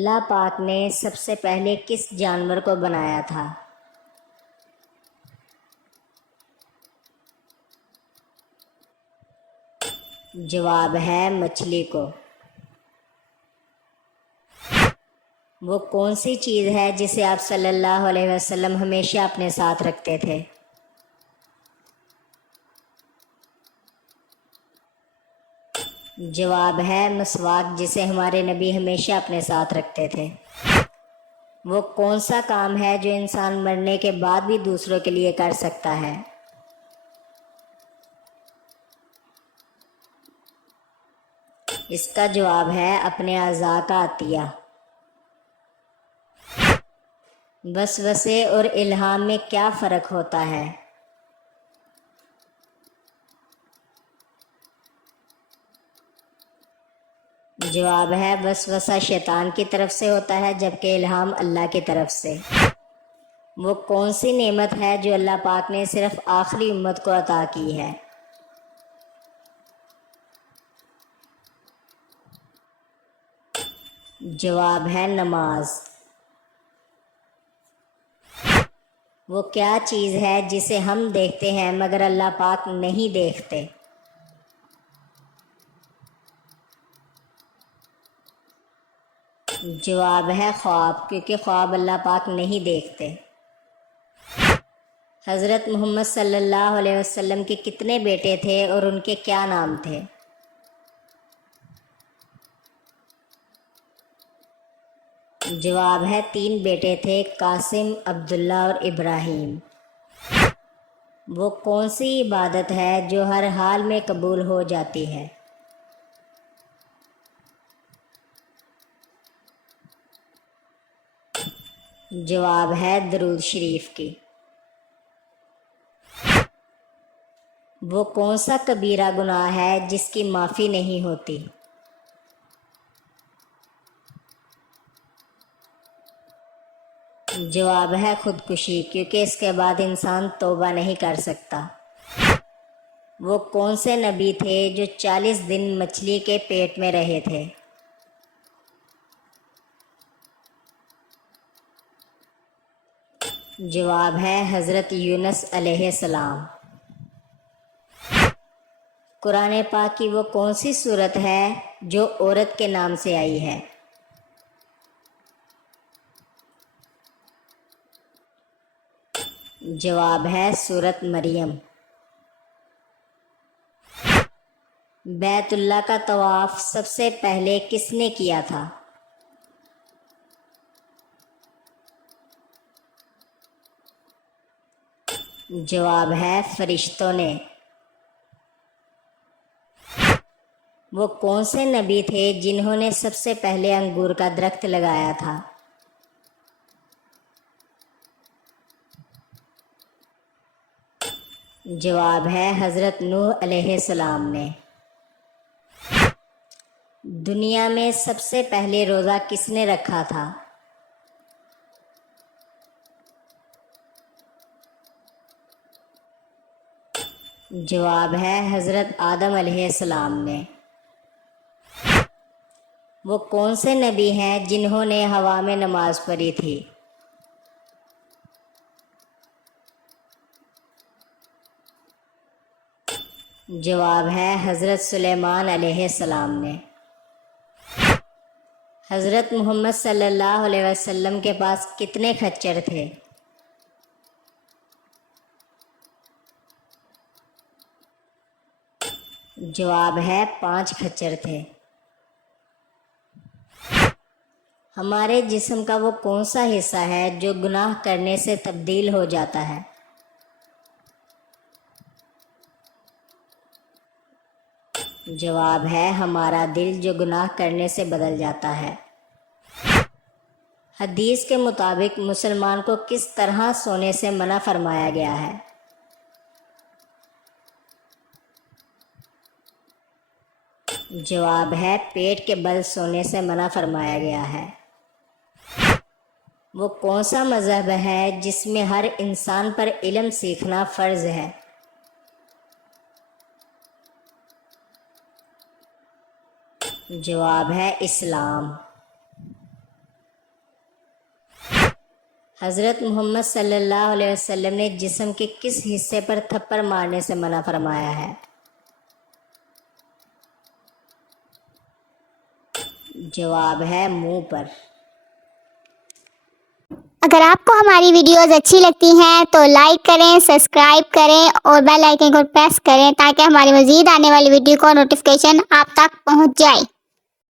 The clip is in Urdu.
اللہ پاک نے سب سے پہلے کس جانور کو بنایا تھا؟ جواب ہے مچھلی کو۔ وہ کون سی چیز ہے جسے آپ صلی اللہ علیہ وسلم ہمیشہ اپنے ساتھ رکھتے تھے؟ جواب ہے مسواک، جسے ہمارے نبی ہمیشہ اپنے ساتھ رکھتے تھے۔ وہ کون سا کام ہے جو انسان مرنے کے بعد بھی دوسروں کے لیے کر سکتا ہے؟ اس کا جواب ہے اپنے اعضاء کا عطیہ۔ وسوسے اور الہام میں کیا فرق ہوتا ہے؟ جواب ہے وسوسہ شیطان کی طرف سے ہوتا ہے، جبکہ الہام اللہ کی طرف سے۔ وہ کون سی نعمت ہے جو اللہ پاک نے صرف آخری امت کو عطا کی ہے؟ جواب ہے نماز۔ وہ کیا چیز ہے جسے ہم دیکھتے ہیں مگر اللہ پاک نہیں دیکھتے؟ جواب ہے خواب، کیونکہ خواب اللہ پاک نہیں دیکھتے۔ حضرت محمد صلی اللہ علیہ وسلم کے کتنے بیٹے تھے اور ان کے کیا نام تھے؟ جواب ہے 3 بیٹے تھے، قاسم، عبداللہ اور ابراہیم۔ وہ کون سی عبادت ہے جو ہر حال میں قبول ہو جاتی ہے؟ جواب ہے درود شریف کی۔ وہ کون سا کبیرہ گناہ ہے جس کی معافی نہیں ہوتی؟ جواب ہے خودکشی، کیونکہ اس کے بعد انسان توبہ نہیں کر سکتا۔ وہ کون سے نبی تھے جو 40 دن مچھلی کے پیٹ میں رہے تھے؟ جواب ہے حضرت یونس علیہ السلام۔ قرآن پاک کی وہ کون سی سورت ہے جو عورت کے نام سے آئی ہے؟ جواب ہے سورت مریم۔ بیت اللہ کا طواف سب سے پہلے کس نے کیا تھا؟ جواب ہے فرشتوں نے۔ وہ کون سے نبی تھے جنہوں نے سب سے پہلے انگور کا درخت لگایا تھا؟ جواب ہے حضرت نوح علیہ السلام نے۔ دنیا میں سب سے پہلے روزہ کس نے رکھا تھا؟ جواب ہے حضرت آدم علیہ السلام نے۔ وہ کون سے نبی ہیں جنہوں نے ہوا میں نماز پڑھی تھی؟ جواب ہے حضرت سلیمان علیہ السلام نے۔ حضرت محمد صلی اللہ علیہ وسلم کے پاس کتنے خچر تھے؟ جواب ہے 5 خچر تھے۔ ہمارے جسم کا وہ کون سا حصہ ہے جو گناہ کرنے سے تبدیل ہو جاتا ہے؟ جواب ہے ہمارا دل، جو گناہ کرنے سے بدل جاتا ہے۔ حدیث کے مطابق مسلمان کو کس طرح سونے سے منع فرمایا گیا ہے؟ جواب ہے پیٹ کے بل سونے سے منع فرمایا گیا ہے۔ وہ کون سا مذہب ہے جس میں ہر انسان پر علم سیکھنا فرض ہے؟ جواب ہے اسلام۔ حضرت محمد صلی اللہ علیہ وسلم نے جسم کے کس حصے پر تھپڑ مارنے سے منع فرمایا ہے؟ جواب ہے منہ پر۔ اگر آپ کو ہماری ویڈیوز اچھی لگتی ہیں تو لائک کریں، سبسکرائب کریں اور بیل آئیکن کو پریس کریں تاکہ ہماری مزید آنے والی ویڈیو کو نوٹیفیکیشن آپ تک پہنچ جائے۔